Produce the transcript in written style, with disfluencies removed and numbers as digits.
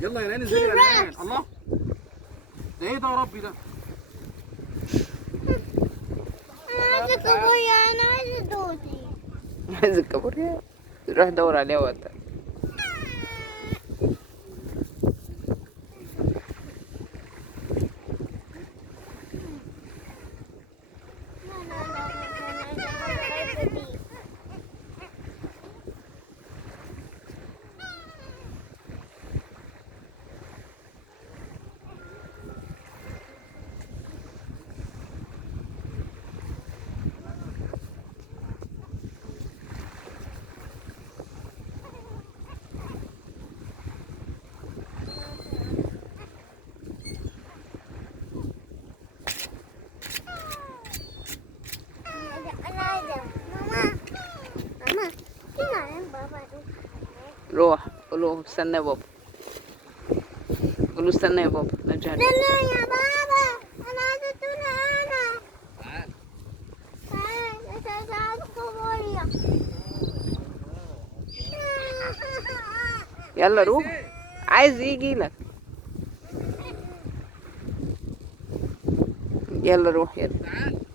يلا يا ناني انزلي يا ناني. الله، ده ايه ده يا ربي ده؟ انا عايزة كابوريا، انا عايزة دوسي. عايز الكابوريا؟ روح دور عليها وقتها. روح قول له استنى يا بابا. قول له استنى يا بابا نرجع لك. استنى يا بابا، انا عايزة تونة. انا تعال. تعال عايزة كابوريا. يلا روح، عايز يجي لك. يلا روح يلا. تعال.